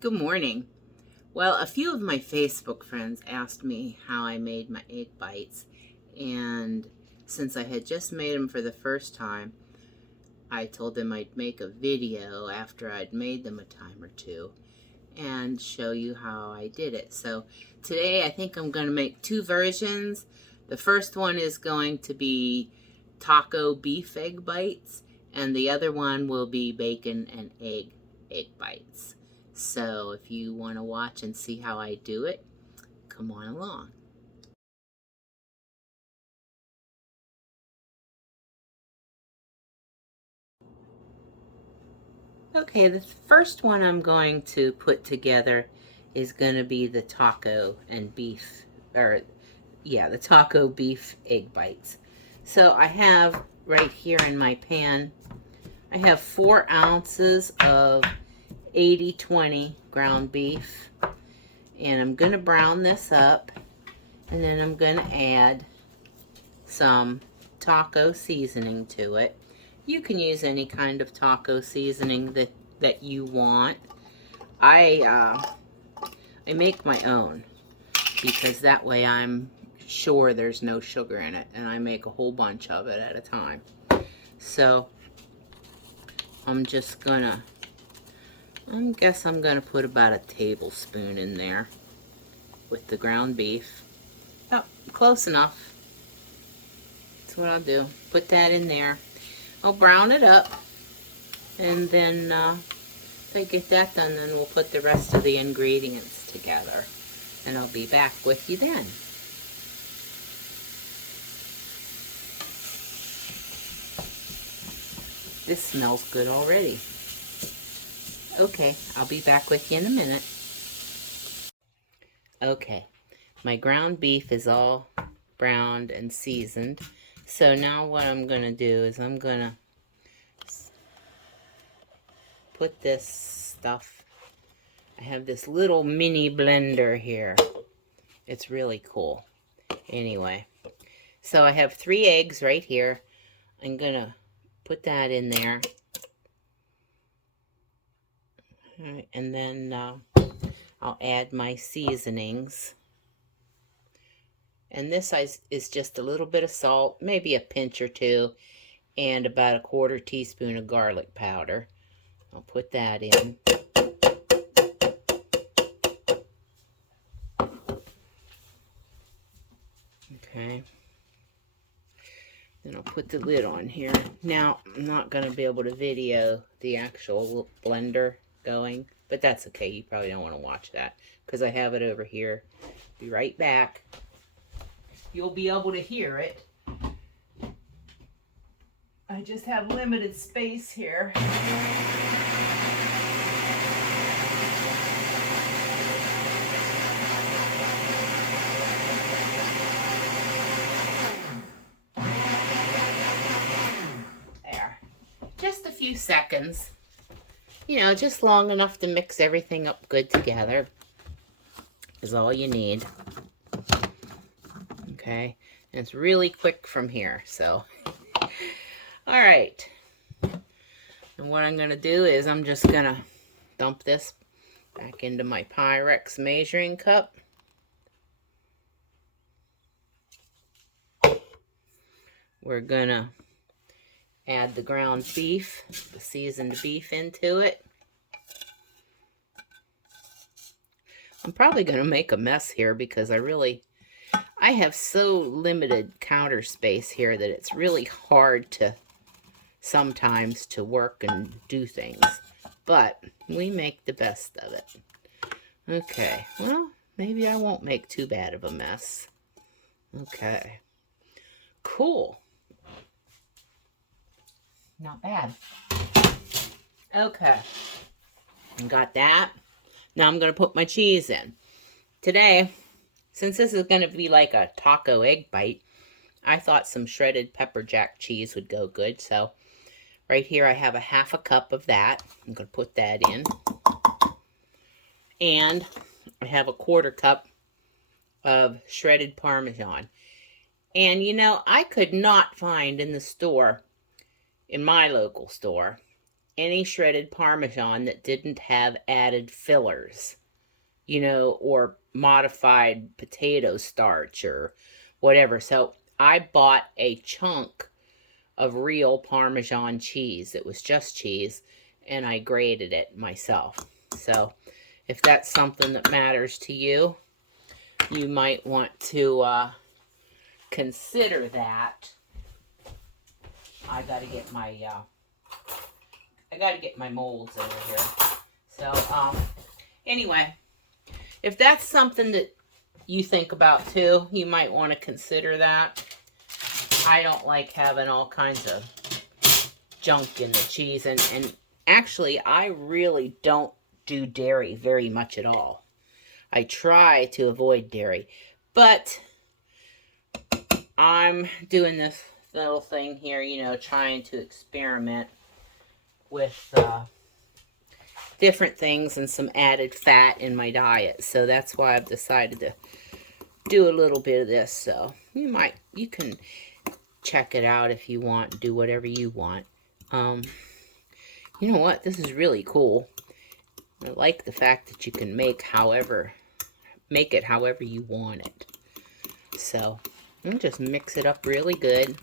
Good morning. Well, a few of my Facebook friends asked me how I made my egg bites, and since I had just made them for the first time, I told them I'd make a video after I'd made them a time or two and show you how I did it. So today I think I'm going to make two versions. The first one is going to be taco beef egg bites, and the other one will be bacon and egg bites. So if you want to watch and see how I do it, come on along. Okay, the first one I'm going to put together is going to be the taco and beef, the taco beef egg bites. So I have right here in my pan, I have 4 ounces of 80/20 ground beef, and I'm going to brown this up, and then I'm going to add some taco seasoning to it. You can use any kind of taco seasoning that you want. I make my own because that way I'm sure there's no sugar in it, and I make a whole bunch of it at a time. So I'm just gonna, I guess I'm gonna put about a tablespoon in there with the ground beef. Oh, close enough. That's what I'll do. Put that in there. I'll brown it up, and then if I get that done, then we'll put the rest of the ingredients together, and I'll be back with you then. This smells good already. Okay, I'll be back with you in a minute. Okay, my ground beef is all browned and seasoned. So now what I'm going to do is I'm going to put this stuff. I have this little mini blender here. It's really cool. Anyway, so I have 3 eggs right here. I'm going to put that in there. All right, and then I'll add my seasonings. And this is just a little bit of salt, maybe a pinch or 2, and about 1/4 teaspoon of garlic powder. I'll put that in. Okay. Then I'll put the lid on here. Now, I'm not going to be able to video the actual blender going, but that's okay. You probably don't want to watch that because I have it over here. Be right back. You'll be able to hear it. I just have limited space here. There. Just a few seconds. You know, just long enough to mix everything up good together is all you need. Okay, and it's really quick from here, so. All right, and what I'm going to do is I'm just going to dump this back into my Pyrex measuring cup. We're going to add the ground beef, the seasoned beef into it. I'm probably going to make a mess here because I have so limited counter space here that it's really hard to sometimes to work and do things, but we make the best of it. Okay, well, maybe I won't make too bad of a mess. Okay, cool. Not bad. Okay, got that. Now I'm going to put my cheese in. Today, since this is going to be like a taco egg bite, I thought some shredded pepper jack cheese would go good. So right here I have a 1/2 cup of that. I'm going to put that in. And I have a 1/4 cup of shredded Parmesan. And you know, I could not find in the store, in my local store, any shredded Parmesan that didn't have added fillers, you know, or modified potato starch or whatever. So I bought a chunk of real Parmesan cheese. It was just cheese, and I grated it myself. So if that's something that matters to you, you might want to consider that. I gotta get my molds over here. So anyway, if that's something that you think about too, you might want to consider that. I don't like having all kinds of junk in the cheese, and actually I really don't do dairy very much at all. I try to avoid dairy, but I'm doing this little thing here, you know, trying to experiment with different things and some added fat in my diet. So that's why I've decided to do a little bit of this. So you can check it out if you want, do whatever you want. You know what? This is really cool. I like the fact that you can make it however you want it. So I'll just mix it up really good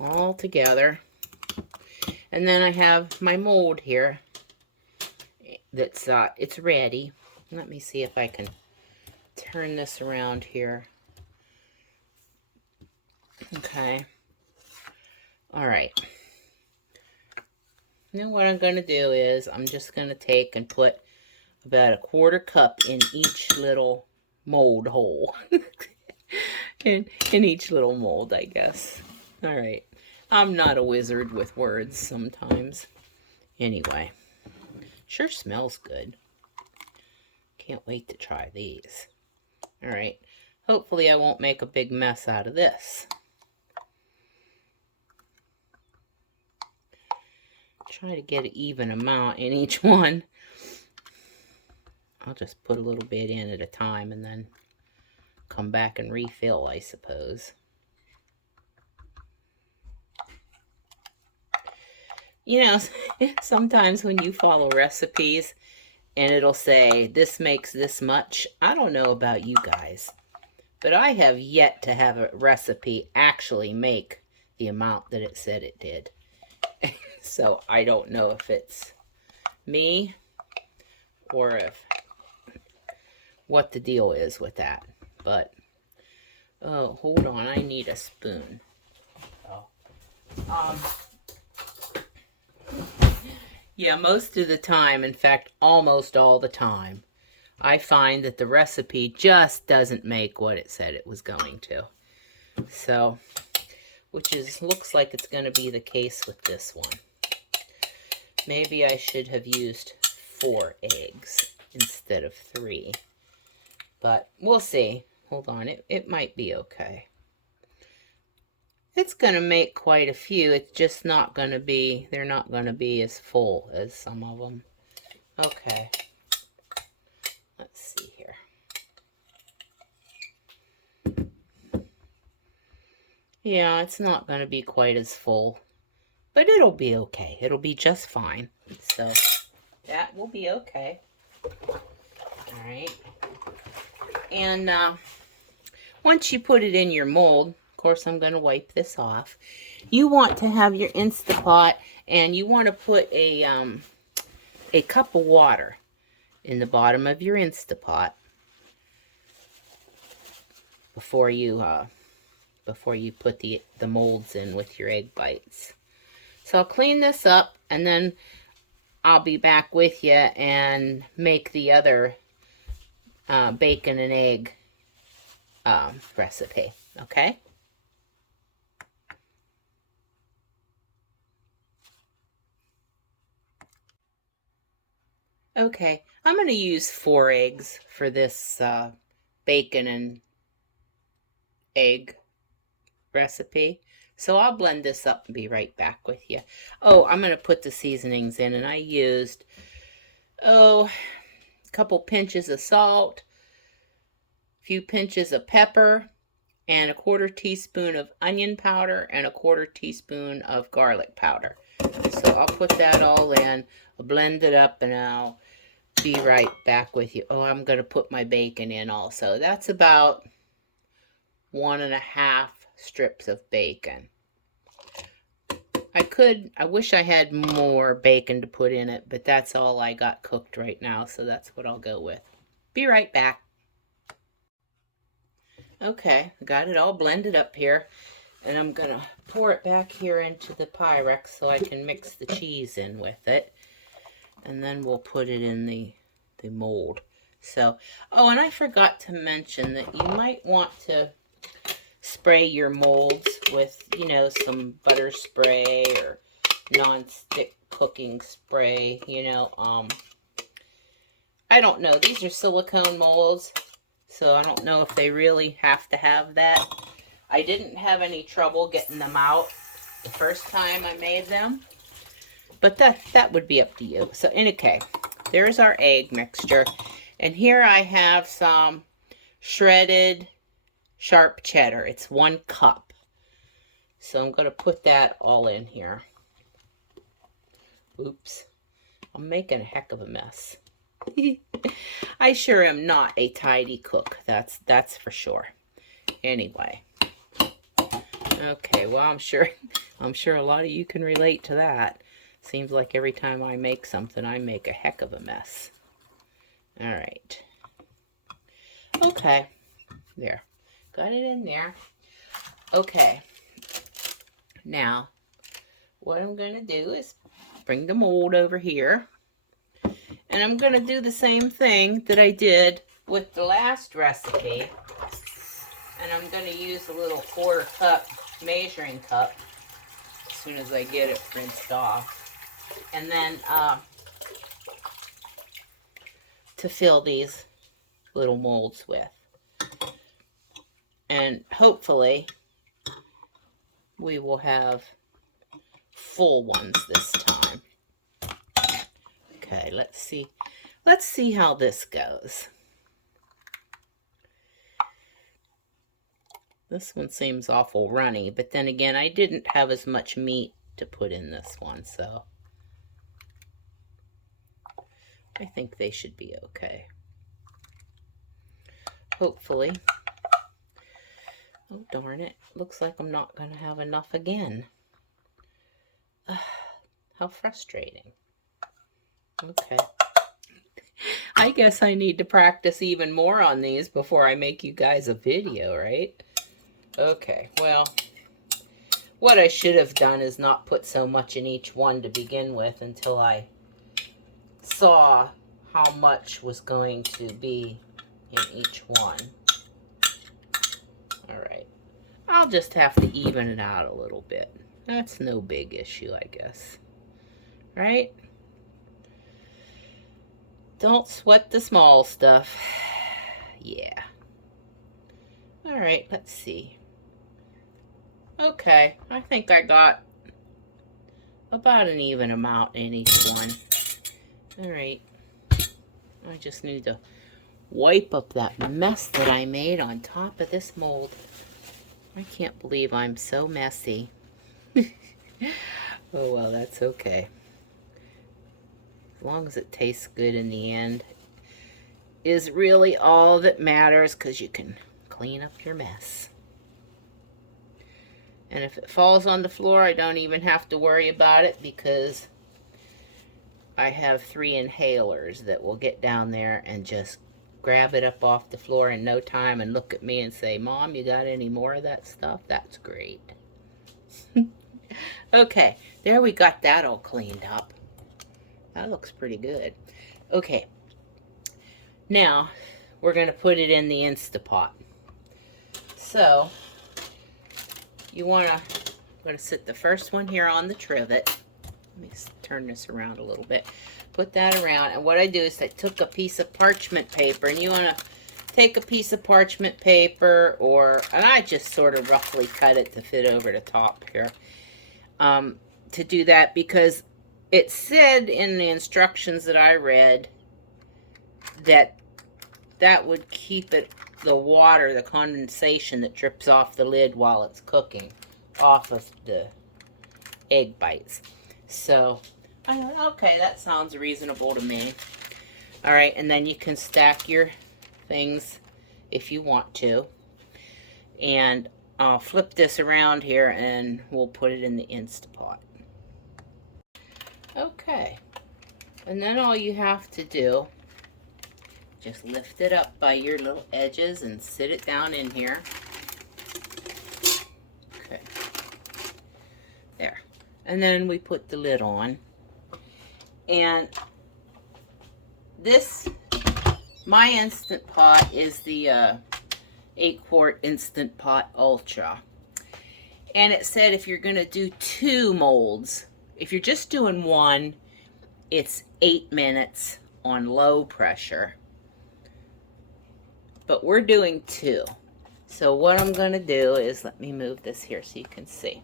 all together. And then I have my mold here that's it's ready. Let me see if I can turn this around here. Okay. All right. Now what I'm going to do is I'm just going to take and put about 1/4 cup in each little mold hole. in each little mold, I guess. All right. I'm not a wizard with words sometimes. Anyway, sure smells good. Can't wait to try these. All right. Hopefully I won't make a big mess out of this. Try to get an even amount in each one. I'll just put a little bit in at a time and then come back and refill, I suppose. You know, sometimes when you follow recipes and it'll say, this makes this much. I don't know about you guys, but I have yet to have a recipe actually make the amount that it said it did. So I don't know if it's me or what the deal is with that. But, oh, hold on. I need a spoon. Yeah, most of the time, in fact, almost all the time, I find that the recipe just doesn't make what it said it was going to. So, looks like it's going to be the case with this one. Maybe I should have used 4 eggs instead of 3. But we'll see. Hold on, it might be okay. It's going to make quite a few. It's just not going to be, they're not going to be as full as some of them. Okay. Let's see here. Yeah, it's not going to be quite as full, but it'll be okay. It'll be just fine. So that will be okay. All right. And once you put it in your mold, of course, I'm going to wipe this off. You want to have your Instapot, and you want to put a cup of water in the bottom of your Instapot before you put the molds in with your egg bites. So I'll clean this up, and then I'll be back with you and make the other bacon and egg recipe. Okay? Okay, I'm going to use 4 eggs for this bacon and egg recipe. So I'll blend this up and be right back with you. Oh, I'm going to put the seasonings in, and I used, a couple pinches of salt, a few pinches of pepper, and a 1/4 teaspoon of onion powder, and a 1/4 teaspoon of garlic powder. So I'll put that all in, I'll blend it up, and I'll be right back with you. Oh, I'm going to put my bacon in also. That's about 1.5 strips of bacon. I wish I had more bacon to put in it, but that's all I got cooked right now, so that's what I'll go with. Be right back. Okay, got it all blended up here, and I'm gonna pour it back here into the Pyrex so I can mix the cheese in with it, and then we'll put it in the mold. So, oh, and I forgot to mention that you might want to spray your molds with, you know, some butter spray or non-stick cooking spray, you know. I don't know. These are silicone molds, so I don't know if they really have to have that. I didn't have any trouble getting them out the first time I made them, but that would be up to you. So, okay, there's our egg mixture. And here I have some shredded sharp cheddar. It's 1 cup. So I'm going to put that all in here. Oops. I'm making a heck of a mess. I sure am not a tidy cook. That's for sure. Anyway. Okay, well, I'm sure a lot of you can relate to that. Seems like every time I make something, I make a heck of a mess. All right. Okay. There. Got it in there. Okay. Now, what I'm going to do is bring the mold over here. And I'm going to do the same thing that I did with the last recipe. And I'm going to use a little 1/4 cup measuring cup as soon as I get it rinsed off. And then to fill these little molds with. And hopefully we will have full ones this time. Okay, let's see. Let's see how this goes. This one seems awful runny, but then again, I didn't have as much meat to put in this one, so I think they should be okay. Hopefully. Oh, darn it. Looks like I'm not going to have enough again. How frustrating. Okay. I guess I need to practice even more on these before I make you guys a video, right? Okay, well, what I should have done is not put so much in each one to begin with until I saw how much was going to be in each one. All right. I'll just have to even it out a little bit. That's no big issue, I guess. Right? Don't sweat the small stuff. Yeah. All right, let's see. Okay, I think I got about an even amount in each one. All right. I just need to wipe up that mess that I made on top of this mold. I can't believe I'm so messy. Oh, well, that's okay. As long as it tastes good in the end is really all that matters, because you can clean up your mess. And if it falls on the floor, I don't even have to worry about it, because I have 3 inhalers that will get down there and just grab it up off the floor in no time and look at me and say, "Mom, you got any more of that stuff?" That's great. Okay, there, we got that all cleaned up. That looks pretty good. Okay, now we're going to put it in the Instapot. So, you want to, I'm going to sit the first one here on the trivet. Let me turn this around a little bit. Put that around, and what I do is I took a piece of parchment paper, and you want to take a piece of parchment paper, and I just sort of roughly cut it to fit over the top here. To do that, because it said in the instructions that I read that that would keep it, the water, the condensation that drips off the lid while it's cooking, off of the egg bites. So I thought, okay, that sounds reasonable to me. All right, and then you can stack your things if you want to. And I'll flip this around here and we'll put it in the Instapot. Okay, and then all you have to do, just lift it up by your little edges and sit it down in here. Okay, there. And then we put the lid on. And this, my Instant Pot is the 8-quart Instant Pot Ultra. And it said if you're going to do 2 molds, if you're just doing one, it's 8 minutes on low pressure. But we're doing 2. So what I'm going to do is, let me move this here so you can see.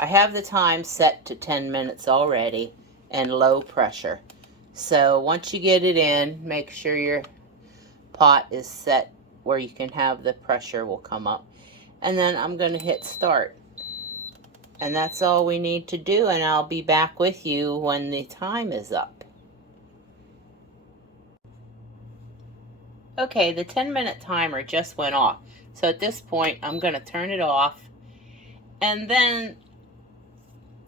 I have the time set to 10 minutes already and low pressure. So once you get it in, make sure your pot is set where you can have the pressure will come up. And then I'm going to hit start. And that's all we need to do, and I'll be back with you when the time is up. Okay, the 10-minute timer just went off. So at this point, I'm going to turn it off. And then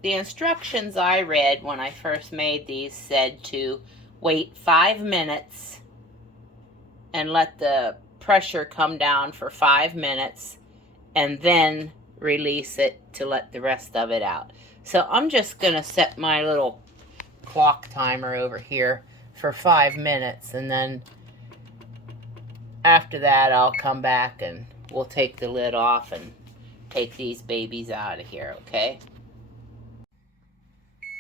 the instructions I read when I first made these said to wait 5 minutes and let the pressure come down for 5 minutes and then release it to let the rest of it out. So I'm just going to set my little clock timer over here for 5 minutes, and then after that I'll come back and we'll take the lid off and take these babies out of here, okay?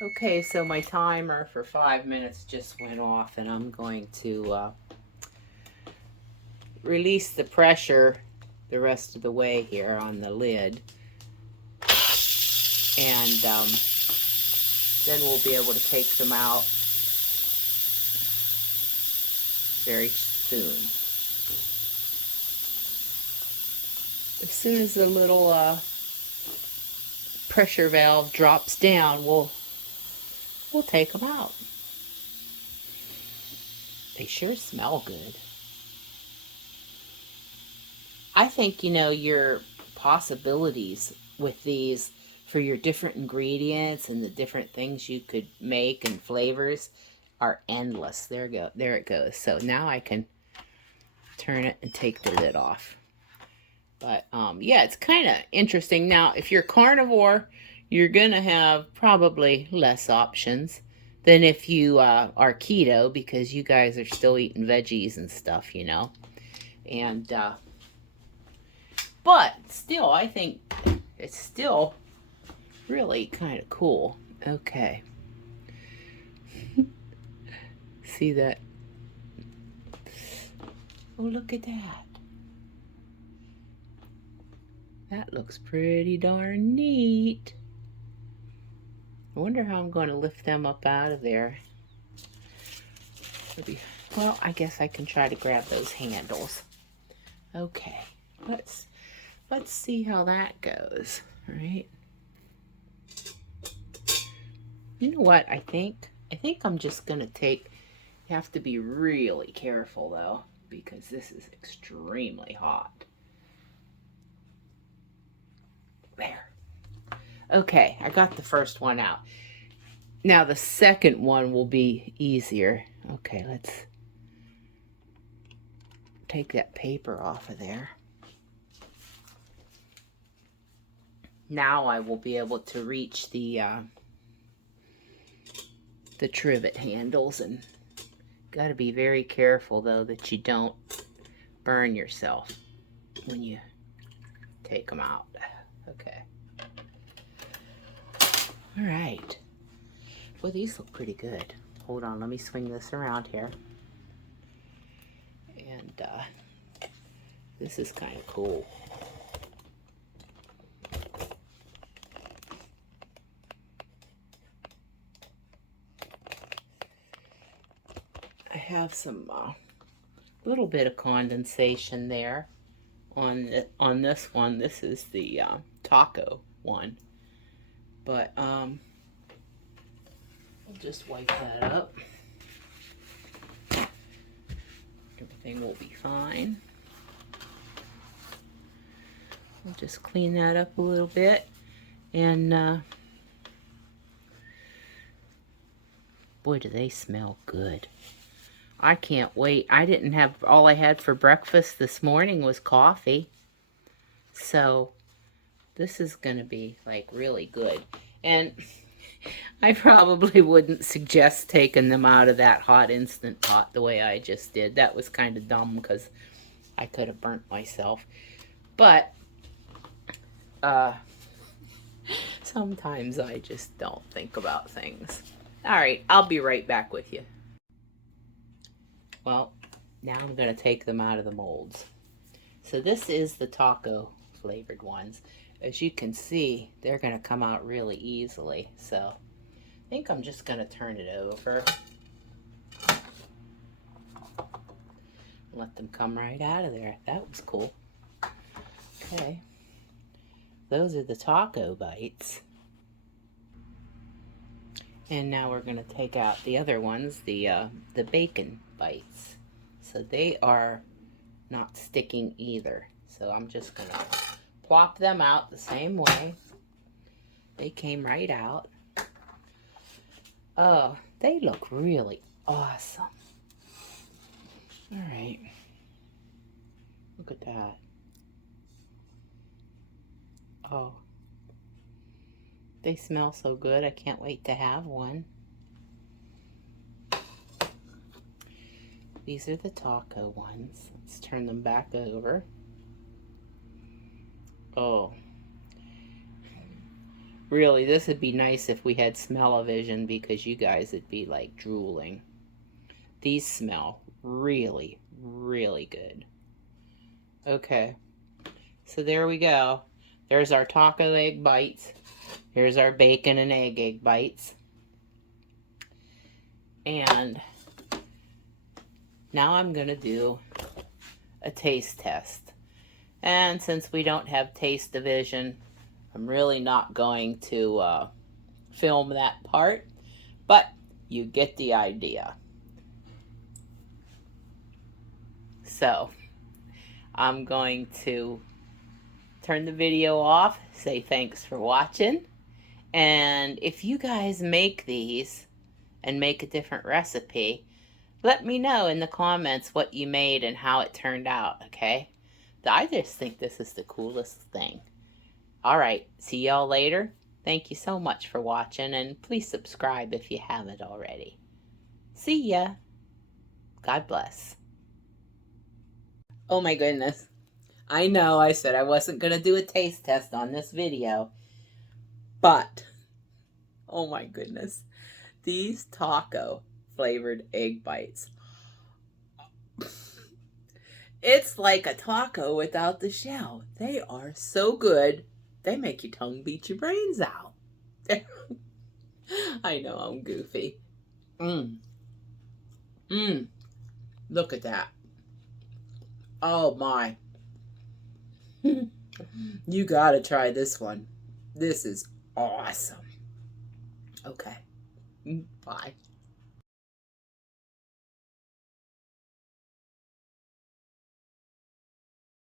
Okay, so my timer for 5 minutes just went off, and I'm going to release the pressure the rest of the way here on the lid, and then we'll be able to take them out very soon. As soon as the little pressure valve drops down, we'll take them out. They sure smell good. I think, you know, your possibilities with these for your different ingredients and the different things you could make and flavors are endless. There it goes. So now I can turn it and take the lid off. But yeah, it's kind of interesting. Now, if you're carnivore, you're going to have probably less options than if you are keto, because you guys are still eating veggies and stuff, you know. And but still, I think it's still really kind of cool. Okay. See that? Oh, look at that. That looks pretty darn neat. I wonder how I'm going to lift them up out of there. Well, I guess I can try to grab those handles. Okay, let's see how that goes. All right. You know what? I think I'm just gonna take. You have to be really careful though, because this is extremely hot. There. Okay, I got the first one out. Now the second one will be easier. Okay, let's take that paper off of there. Now I will be able to reach the trivet handles, and got to be very careful though that you don't burn yourself when you take them out. Okay. All right. Well, these look pretty good. Hold on, let me swing this around here. And this is kind of cool. I have some little bit of condensation there on this one. This is the taco one, but I'll just wipe that up. Everything will be fine. We'll just clean that up a little bit. And boy, do they smell good. I can't wait. All I had for breakfast this morning was coffee. So this is going to be like really good. And I probably wouldn't suggest taking them out of that hot Instant Pot the way I just did. That was kind of dumb because I could have burnt myself. But sometimes I just don't think about things. All right, I'll be right back with you. Well, now I'm going to take them out of the molds. So this is the taco flavored ones. As you can see, they're going to come out really easily. So I think I'm just going to turn it over. Let them come right out of there. That was cool. Okay. Those are the taco bites. And now we're going to take out the other ones, the bacon bites. So they are not sticking either. So I'm just going to plop them out the same way. They came right out. Oh, they look really awesome. All right. Look at that. Oh. They smell so good. I can't wait to have one. These are the taco ones. Let's turn them back over. Oh. Really, this would be nice if we had smell-o-vision because you guys would be like drooling. These smell really, really good. Okay. So there we go. There's our taco egg bites. Here's our bacon and egg bites. And now I'm going to do a taste test. And since we don't have taste-o-vision, I'm really not going to film that part. But you get the idea. So I'm going to turn the video off, say thanks for watching. And if you guys make these and make a different recipe, let me know in the comments what you made and how it turned out, okay? I just think this is the coolest thing. All right, see y'all later. Thank you so much for watching, and please subscribe if you haven't already. See ya. God bless. Oh my goodness. I know I said I wasn't going to do a taste test on this video, but, oh my goodness, these taco flavored egg bites. It's like a taco without the shell. They are so good. They make your tongue beat your brains out. I know I'm goofy. Look at that. Oh my. You gotta try this one. This is awesome. Okay. Bye.